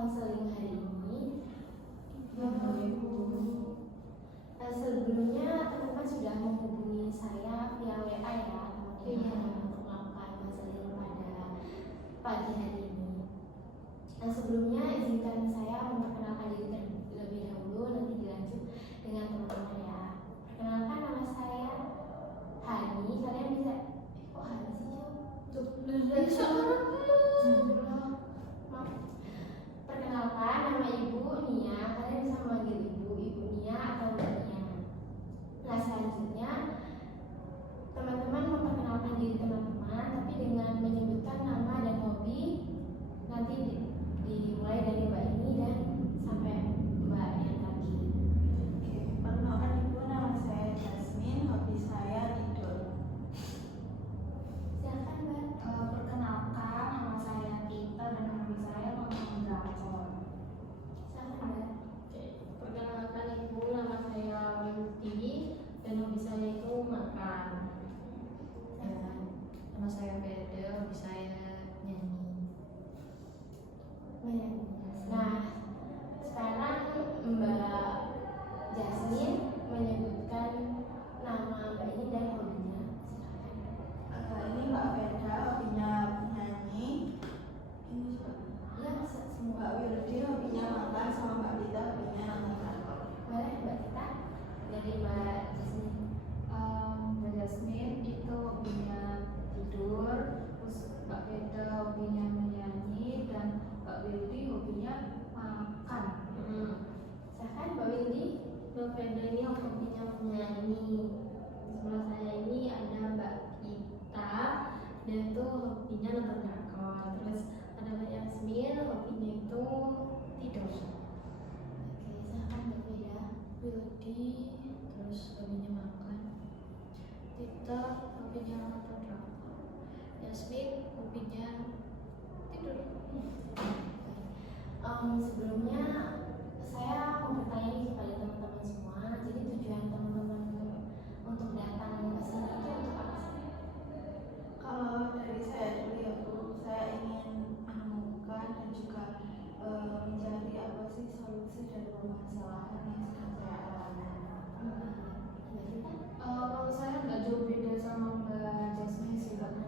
konseling hari ini. Sebelumnya teman-teman sudah menghubungi saya via WA ya, teman-teman, untuk melakukan konseling pada pagi hari ini. Nah, sebelumnya izinkan saya memperkenalkan diri terlebih dahulu, nanti dilanjut dengan teman-teman ya. Perkenalkan, nama saya Hani. Kalian bisa kok Hani sih? Maaf. Perkenalkan, nama Ibu Nia. Kalian bisa memanggil Ibu Nia atau Mbak Nia. Nah, selanjutnya teman-teman memperkenalkan diri teman-teman, tapi dengan menyebutkan nama dan hobi. Nanti dimulai dari Mbak ini dan sampai Mbak yang tadi. Oke, perkenalkan Ibu, nama saya Jasmine, hobi saya tidur. Silakan Mbak. Perkenalkan, nama saya Tita dan hobi saya nonton drakor. Silakan Mbak. Perkenalkan Ibu, nama saya Winti dan hobi saya itu makan. Nama saya Beda, hobi saya nyanyi. Nah, sekarang Mbak Jasmine menyebutkan nama Mbak ini dan hobinya. Silakan. Ini Mbak Veda, hobinya nyanyi. Ini juga Ya, semua. Mbak Wildi, hobinya makan, sama Mbak Dita, hobinya nonton drakor. Boleh Mbak Tita dari Mbak Jasmine. Mbak Jasmine itu hobinya tidur, terus Mbak Beda hobinya menyanyi, dan Mbak Wildi hobinya makan. Silakan Mbak Windy. Mbak Beda ini hobinya menyanyi. Sebelah saya ini ada Mbak Ita, dia itu hobinya nonton drakor. Terus ada Mbak Yasmin, hobinya itu tidur. Oke, silakan Mbak Veda. Wildi, terus hobinya makan. Tita hobinya nonton drakor. Yasmin hobinya tidur. Sebelumnya saya mau bertanya nih kepada teman-teman semua. Jadi tujuan teman-teman untuk datang ke sini itu untuk apa sih? Kalau dari saya dulu ya Bu, saya ingin menemukan dan juga mencari apa sih solusi dari permasalahan yang sedang saya alami. Mbak Tita? Kalau saya nggak jauh beda sama Mbak Jasmine sih, karena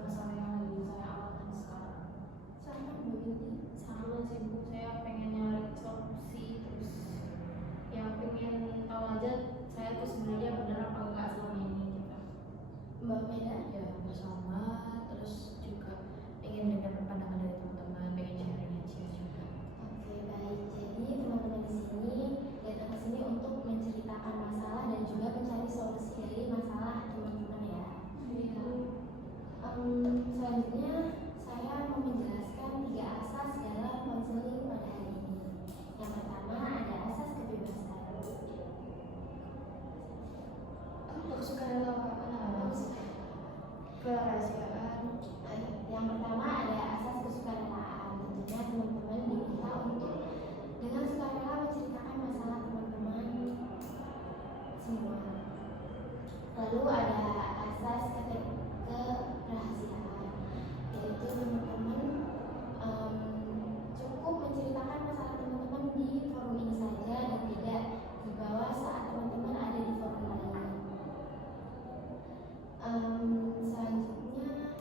masalah yang lagi saya alami sekarang. Silakan Mbak Windy. Sama sih Bu, saya pengen nyari solusi, terus ya pengen tahu aja saya tuh sebenarnya benar apa enggak selama ini gitu. Mbak Veda. Ya bersama, terus juga pengen dengar pandangan dari teman-teman, pengen sharing aja juga. Oke, baik. Jadi teman-teman di sini datang ke sini untuk menceritakan masalah dan juga mencari solusi dari masalah teman-teman ya. Selanjutnya saya mau menjelaskan 3 asas dalam konseling pada hari ini. Yang pertama ada asas kebebasan. Sukarela kerahasiaan. Yang pertama ada asas kesukarelaan. Tentunya teman-teman diminta untuk dengan sukarela menceritakan masalah teman-teman semua. Lalu ada asas kerahasiaan, yaitu teman-teman cukup menceritakan masalah teman-teman di forum ini saja dan tidak dibawa saat teman-teman ada di forum lain. Selanjutnya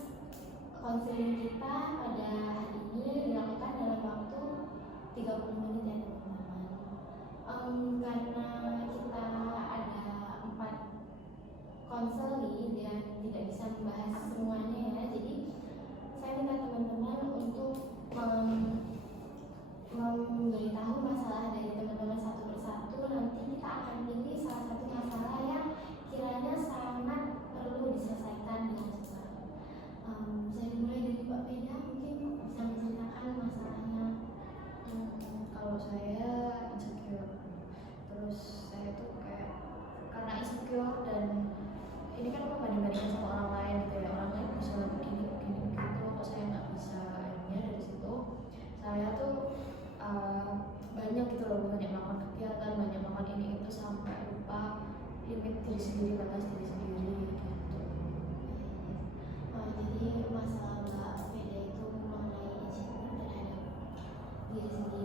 konseling kita pada hari ini dilakukan dalam waktu 30 menit ya teman-teman. Karena kita ada 4 konseling dan tidak bisa membahas semuanya ya, jadi saya minta teman-teman untuk memberitahu masalah dari teman-teman satu persatu. Nanti kita akan pilih salah satu masalah yang kiranya sangat perlu diselesaikan dengan cepat. Saya dimulai dari Mbak Veda, mungkin bisa menceritakan masalahnya. Kalau saya insecure, terus saya tuh kayak karena insecure dan ini kan membanding-bandingkan sama orang lain gitu ya, orang lain bisa begini begitu, kok saya nggak bisa. Akhirnya dari situ saya tuh banyak gitu loh, banyak melakukan kegiatan, banyak melakukan ini itu sampai lupa limit diri sendiri, batas diri sendiri gitu. Jadi masalah Mbak Veda itu mengenai insecure terhadap diri sendiri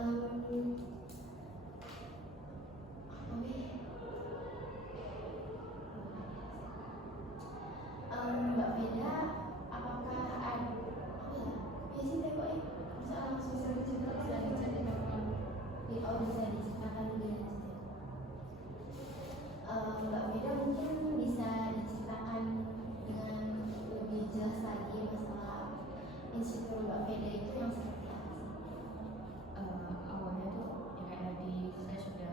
Mbak Veda, apakah ada biasanya teko bisa langsung bisa diceritakan? Oh, bisa diceritakan lebih lanjut. Mbak Veda mungkin bisa diceritakan dengan lebih jelas lagi masalah insecure Mbak Veda itu yang seperti apa sih? Awalnya tuh ya kayak tadi saya sudah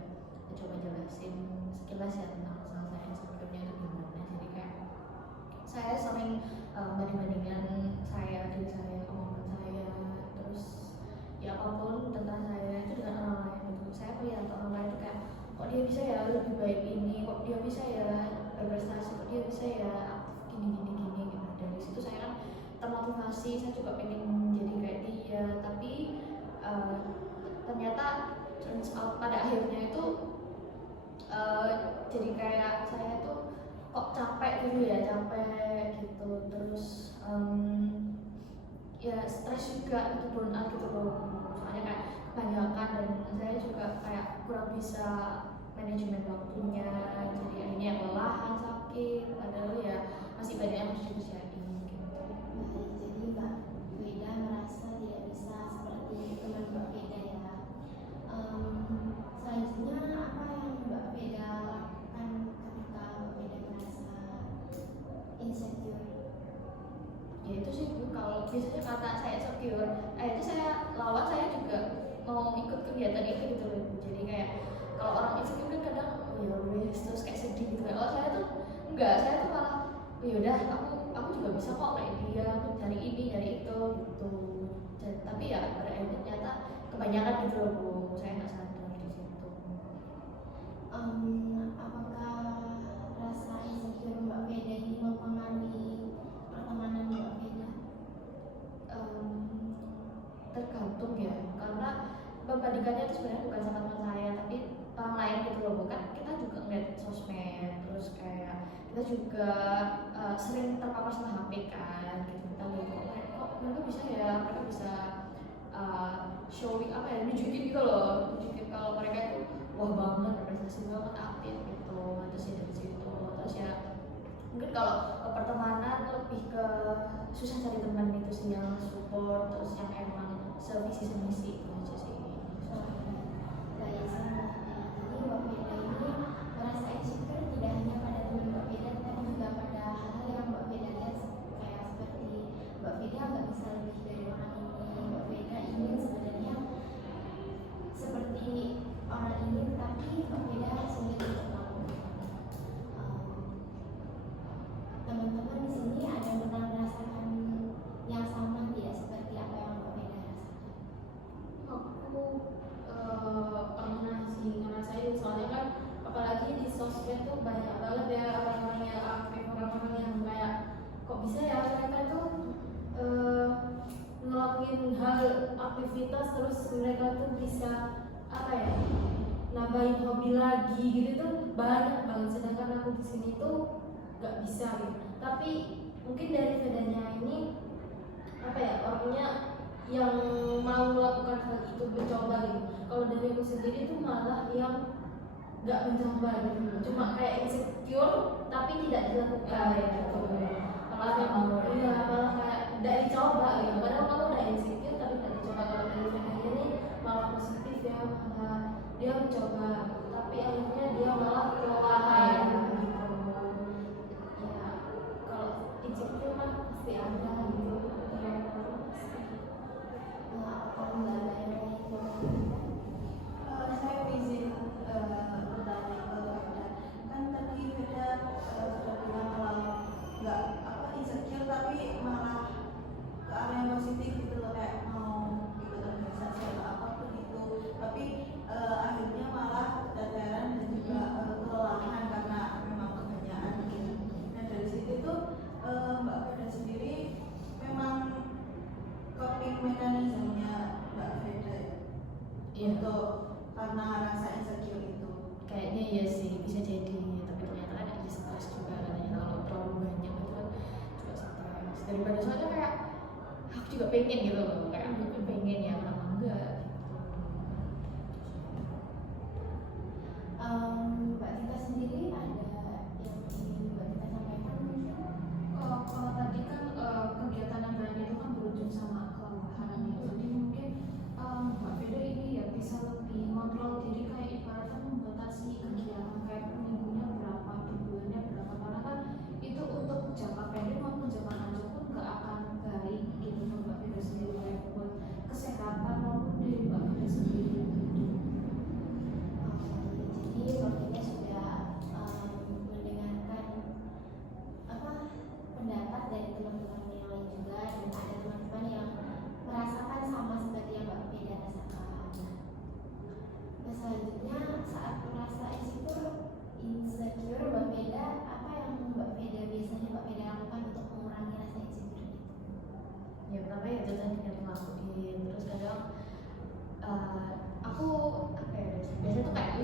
coba jelasin sekilas ya tentang masalah saya insecure-nya itu gimana. Jadi kayak saya sering banding-bandingkan diri saya, omongan saya, terus ya apapun tentang saya itu dengan orang lain gitu. Saya melihat orang lain itu kayak kok dia bisa ya lebih baik ini, kok dia bisa ya berprestasi, kok dia bisa ya gini gitu. Dari situ saya kan termotivasi, saya juga pengen jadi kayak dia, tapi ternyata turns out pada akhirnya itu jadi kayak saya tuh kok capek gitu gitu, terus ya stres juga gitu, burnout gitu loh, soalnya kayak kebanyakan dan saya juga kayak kurang bisa manajemen waktunya, jadi akhirnya kelelahan, sakit, padahal ya masih banyak yang harus dikerjain gitu. Baik, jadi Mbak Veda merasa tidak bisa seperti teman Mbak Veda ya. Selanjutnya apa yang Mbak Veda lakukan ketika Mbak Veda merasa insecure? Ya itu sih Bu, kalau biasanya kata saya insecure, itu saya lawan, saya juga mau ikut kegiatan itu gitu loh Bu. Jadi kayak kalau orang insecure kan kadang oh ya wes terus kayak sedih gitu kan. Kalau saya tuh enggak, saya tuh malah oh yaudah aku juga bisa kok kayak dia, aku cari ini cari itu gitu. Tapi ya pada akhirnya ternyata kebanyakan gitu loh Bu, saya nggak sadar di situ. Apakah rasa insecure Mbak Veda ini mempengaruhi pertemanan Mbak Veda? Tergantung ya, karena membandingkannya itu sebenarnya bukan sama teman saya tapi orang lain gitu loh, bukan kita juga ngeliat sosmed, terus kayak kita juga sering terpapar sama HP kan gitu, kita lihat kok mereka bisa ya, mereka bisa showing apa ya, nunjukin gitu loh, nunjukin kalau mereka itu wah banget, berprestasi banget, aktif gitu, terus ya dari situ, terus ya mungkin kalau ke pertemanan lebih ke susah cari teman itu sih yang support, terus yang emang sevisi semisi itu aja sih. Baik, jadi Mbak Veda ini merasa insecure tidak hanya pada teman Mbak Veda, tapi juga pada hal-hal yang Mbak Veda lihat, kayak seperti Mbak Veda nggak bisa lebih dari orang ini, Mbak Veda ingin sebenarnya seperti orang ini, tapi Mbak Veda sulit untuk melakukan. Teman-teman di sini ada yang pernah merasakan yang sama tidak seperti apa yang Mbak Veda rasakan? Aku pernah sih ngerasain, soalnya kan apalagi di sosmed tuh banyak banget ya orang-orang yang aktif, orang-orang yang kayak kok bisa ya mereka tuh ngelakuin hal aktivitas terus mereka tuh bisa apa ya, nambahin hobi lagi gitu tuh banyak banget, sedangkan aku di sini tuh nggak bisa gitu. Tapi mungkin dari bedanya ini apa ya, orangnya yang mau melakukan hal itu, mencoba gitu. Kalau dari aku sendiri tuh malah yang nggak mencoba gitu, cuma kayak insecure tapi tidak dilakukan gitu. Malah malah kayak tidak dicoba gitu. Padahal kamu udah insecure tapi tidak dicoba. Kalau dari bedanya ini malah positif ya, malah dia mencoba tapi akhirnya dia malah kelelahan gitu. Ya kalau insecure kan pasti ada gitu ya. Apakah Mbak ada yang lain yang Saya izin bertanya ke Veda. Kan tadi Veda sudah bilang kalau nggak insecure tapi malah ke arah yang positif gitu loh, kayak mau ikut organisasi atau apapun itu, tapi akhirnya malah keteteran dan juga kelelahan karena memang kebanyakan gitu. Nah dari situ tuh Mbak Veda sendiri memang coping mekanismenya Mbak Veda Iya. untuk karena rasa insecure itu. Kayaknya iya sih, bisa jadi, tapi ternyata kan ada stres juga katanya kalau terlalu banyak itu kan juga stres. Daripada soalnya kayak aku juga pengen gitu loh, kayak aku pengen ya kenapa enggak gitu.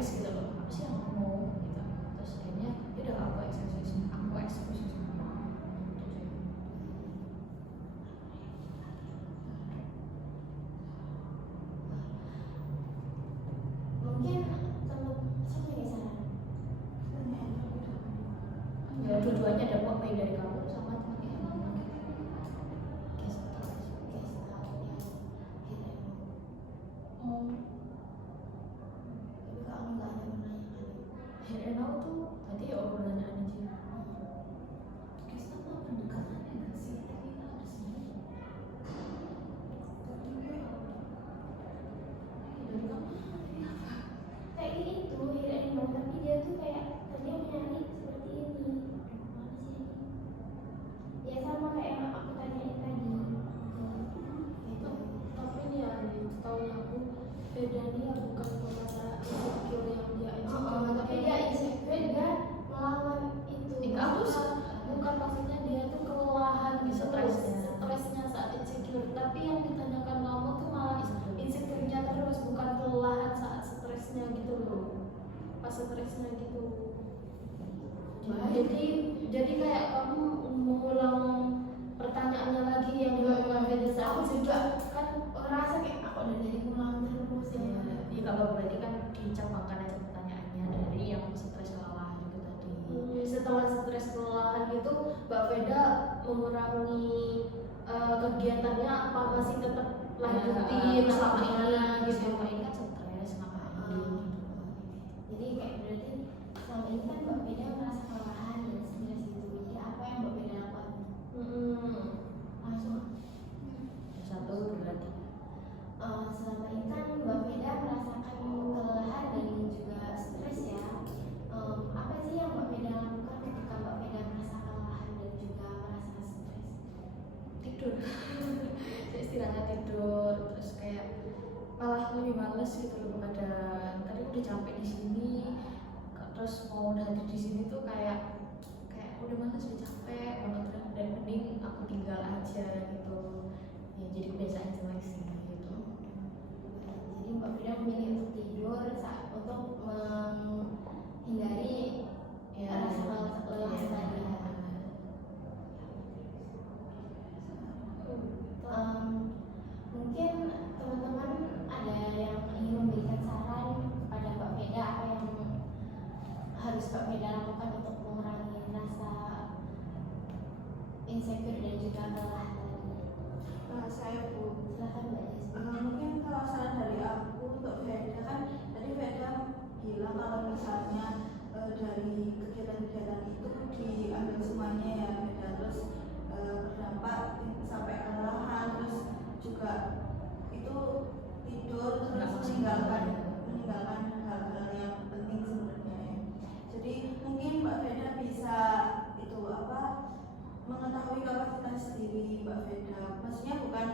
risk gitu loh, apa sih yang aku mau gitu. Terus akhirnya ya udah aku ekspos semua gitu sih. Mungkin teman siapa yang saran? Ya dua-duanya ada kok, baik dari kamu sama teman-teman. Guest star yang kita Oh, tapi kamu nggak ada menanyakan. Herena tuh tadi ya pertanyaan aja. Kita tuh pendekatannya nggak sih, tapi kan ada sendiri. Dari kamu Kayak itu Hirain bang, tapi dia tuh kayak dia nyari seperti ini. Mana sih ini? Ya sama kayak yang aku tanyain tadi. Gitu. tapi nih ya tahu aku beda nih ya, bukan perkara insecure yang dia insecure, Tapi dia insecure, dia melawan itu. Kamu bukan maksudnya dia tuh kelelahan gitu, Stresnya. stresnya saat insecure, tapi yang ditanyakan kamu tuh malah insecure-nya terus, bukan kelelahan saat stresnya gitu loh, pas stresnya gitu. Jadi kayak kamu mengulang pertanyaannya lagi yang dilakukan pada saat Aku insecure juga kan. ngerasa kayak aku udah jadi ngulang terus ya. Ya kalau berarti kan dicapkan aja pertanyaannya dari yang stres kelelahan itu tadi. Setelah stres kelelahan gitu, Mbak Veda mengurangi kegiatannya apa masih tetap lanjutin apa selama gimana ini gitu? selama ini kan stres ngapain? Jadi kayak berarti selama ini kan Mbak Beda merasa kelelahan dan stres gitu. Jadi apa yang Mbak Beda lakukan? Langsung. Satu dua tiga. Selama ini kan Mbak Beda merasakan kelelahan dan juga stres ya. Apa sih yang Mbak Beda lakukan ketika Mbak Beda merasa kelelahan dan juga merasa stres? Tidur. Saya istirahat tidur, terus kayak malah lebih males gitu loh pada tadi udah capek di sini, terus mau udah hadir di sini tuh kayak udah males, udah capek banget dan mending aku tinggal aja gitu. Ya jadi kebiasaan jelek sih gitu. Jadi Mbak Beda memilih untuk tidur untuk menghindari rasa kelelahan tadi. Mungkin teman-teman ada yang ingin memberikan saran kepada Mbak Veda apa yang harus Mbak Veda lakukan untuk mengurangi rasa insecure dan juga kelelahan tadi. Saya Bu, Silakan Mbak Jasmine. mungkin kalau saran dari aku untuk Veda kan tadi Veda bilang kalau misalnya dari kegiatan-kegiatan itu diambil semuanya ya Veda, terus berdampak sampai kelelahan, terus juga itu tidur, terus meninggalkan hal-hal yang penting sebenarnya ya. Jadi mungkin Mbak Veda bisa itu apa, mengetahui kapasitas diri Mbak Veda. Maksudnya bukan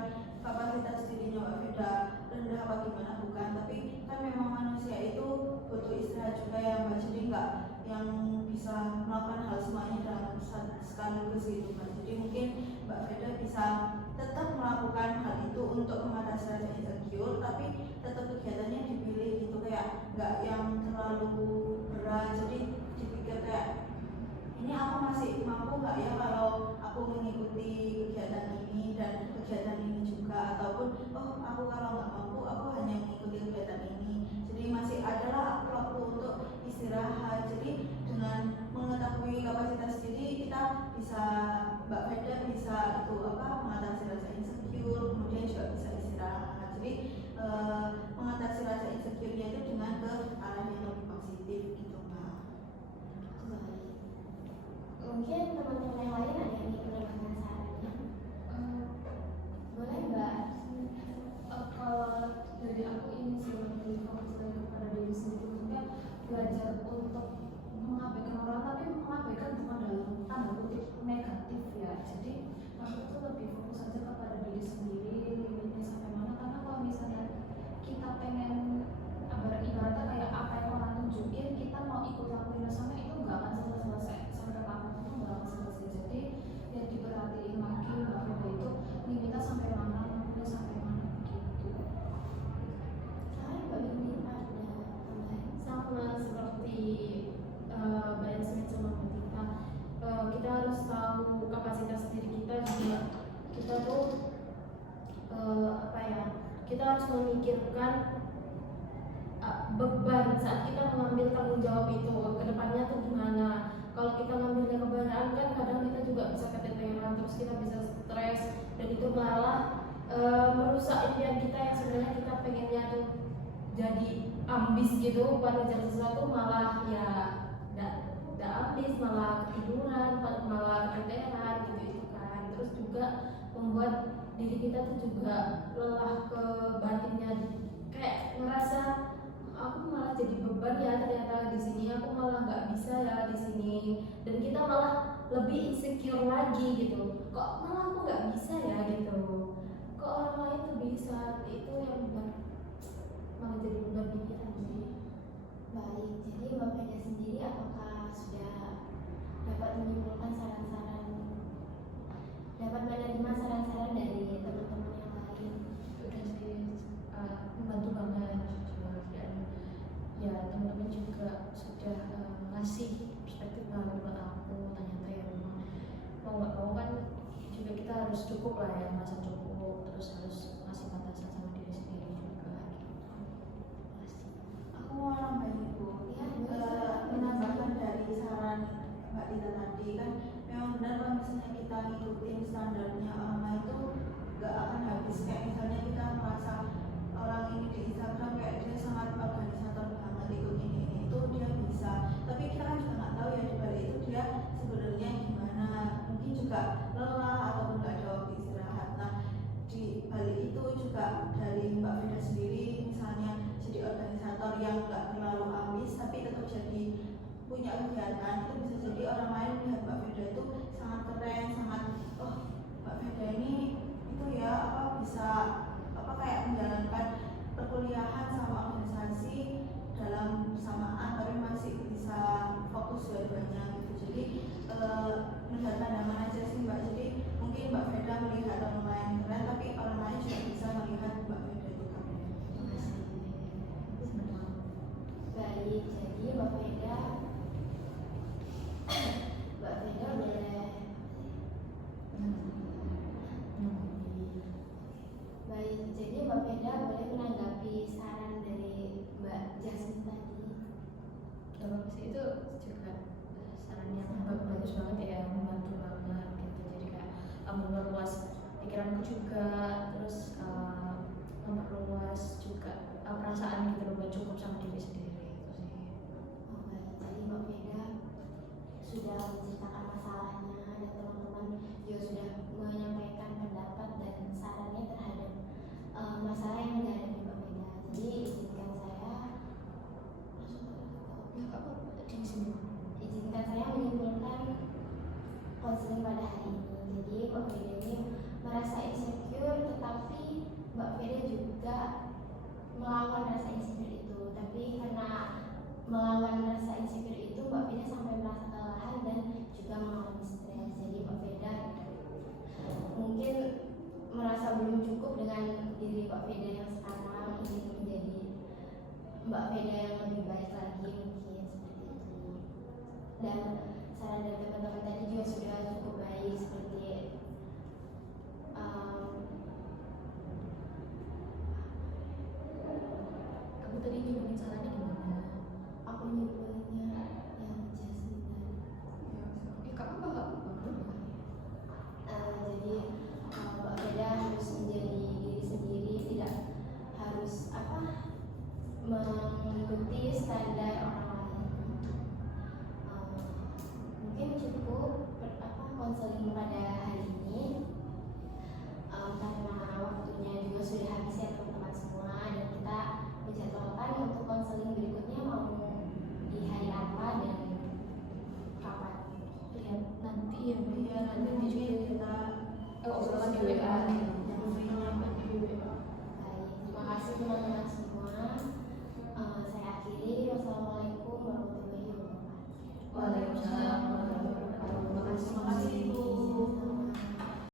kapasitas dirinya Mbak Veda rendah apa gimana, bukan, tapi kan memang manusia itu butuh istirahat juga ya Mbak. Jadi nggak yang bisa melakukan hal semuanya dalam sekaligus gitu kan. Jadi mungkin Mbak Veda bisa tetap melakukan hal itu untuk mengatasi rasa insecure, tapi tetap kegiatannya dipilih gitu, kayak nggak yang terlalu berat. Jadi dipikir kayak ini aku masih mampu nggak ya kalau aku mengikuti kegiatan ini dan kegiatan ini juga, ataupun oh aku kalau nggak mampu aku hanya mengikuti kegiatan ini, jadi masih adalah waktu untuk istirahat. Jadi dengan mengetahui kapasitas diri kita bisa, Mbak Veda bisa itu apa, mengatasi rasa insecure, kemudian juga bisa istirahat. Jadi mengatasi rasa insecure-nya itu dengan ke arah yang lebih positif gitu Mbak. Baik. Mungkin teman-teman yang lain ada yang ingin menambahkan sarannya? Boleh Mbak? Kalau dari aku ini sih lebih fokus kepada diri sendiri, maksudnya belajar untuk mengabaikan orang, tapi mengabaikan bukan dalam tanda kutip negatif ya. Jadi aku tuh lebih fokus aja kepada diri sendiri, limitnya sampai mana. Karena kalau misalnya kita pengen ibaratnya kayak apa yang orang tunjukin, kita mau ikut lakuin sama itu nggak akan selesai sampai kapan itu nggak akan selesai. Jadi ya diperhatiin lagi Mbak Veda itu limitnya sampai mana, mampunya sampai mana gitu. Soalnya Mbak Bindi ada tambahan. Sama kita harus tahu kapasitas diri kita juga. Kita tuh kita harus memikirkan beban saat kita mengambil tanggung jawab itu ke depannya tuh gimana. Kalau kita ngambilnya kebanyakan kan kadang kita juga bisa keteteran, terus kita bisa stres, dan itu malah merusak impian kita yang sebenarnya kita pengennya tuh jadi ambis gitu, pada ngejar sesuatu malah ya nggak ambis, malah ketiduran, malah keteteran gitu kan. Terus juga membuat diri kita tuh juga lelah ke batinnya, kayak ngerasa aku malah jadi beban ya ternyata di sini, aku malah nggak bisa ya di sini, dan kita malah lebih insecure lagi gitu. Kok malah aku nggak bisa ya gitu, kok orang lain tuh bisa, itu yang buat malah jadi beban pikiran sih. Baik, jadi Mbak Veda sendiri apakah sudah dapat menyimpulkan dapat menerima saran-saran dari teman-teman yang lain? Udah sih, membantu banget jujur. Dan ya teman-teman juga sudah ngasih perspektif baru buat aku. Ternyata ya memang mau nggak mau kan juga kita harus cukup lah ya, merasa cukup, terus harus ngasih batasan sama diri sendiri juga gitu. Aku mau nambahin Bu, Ya, menambahkan dari saran Mbak Dita tadi kan, memang benar kalau misalnya kita ngikutin standarnya orang lain tuh gak akan habis. Kayak misalnya kita merasa orang ini di Instagram kayak dia sangat organisator banget, ikut ini itu dia bisa, tapi kita kan juga nggak tahu ya di balik itu dia sebenarnya gimana, mungkin juga lelah ataupun nggak ada waktu istirahat. Nah di balik itu juga dari Mbak Veda sendiri misalnya jadi organisator yang nggak terlalu ambis tapi tetap jadi punya kegiatan, itu bisa jadi orang lain melihat Mbak Veda itu sangat keren, sangat oh Mbak Veda ini itu ya bisa kayak menjalankan perkuliahan sama organisasi dalam bersamaan tapi masih bisa fokus dua-duanya gitu. Jadi melihat pandangan aja sih Mbak, jadi mungkin Mbak Veda melihat orang lain keren tapi orang lain juga bisa melihat Mbak Veda itu keren. Baik, jadi Mbak Veda boleh. Baik, jadi Mbak Veda boleh menanggapi saran dari Mbak Jasmine tadi. Ya bagus sih, itu juga saran yang bagus banget ya, membantu banget gitu. Jadi kayak memperluas pikiranku juga, terus memperluas juga perasaan gitu loh, buat cukup sama diri sendiri itu sih. Oh, baik, jadi Mbak Veda sudah menceritakan masalahnya dan teman-teman juga sudah menyampaikan pendapat dan sarannya terhadap masalah yang dihadapi Mbak Veda. Jadi izinkan saya menyimpulkan konseling pada hari ini. Jadi Mbak Veda ini merasa insecure, tetapi Mbak Veda juga melawan rasa insecure itu. Tapi karena melawan rasa insecure itu, Mbak Veda sampai merasa kelelahan dan juga mengalami stres. Jadi Mbak Veda mungkin merasa belum cukup dengan diri Mbak Veda yang sekarang, ingin menjadi Mbak Veda yang lebih baik lagi, mungkin seperti itu. Dan saran dari teman-teman tadi juga sudah cukup baik, seperti Kamu tadi nyuruhin sarannya gimana? aku nyebutnya yang Jasmine tadi. Kamu apa? Jadi Mbak Veda harus menjadi diri sendiri, tidak harus mengikuti standar orang lain. Mungkin cukup konseling pada hari ini, karena waktunya juga sudah habis ya teman-teman semua, dan kita menjadwalkan untuk konseling berikutnya mau di hari apa dan kapan. Lihat nanti ya, Iya, nanti mungkin kita obrolan di WA.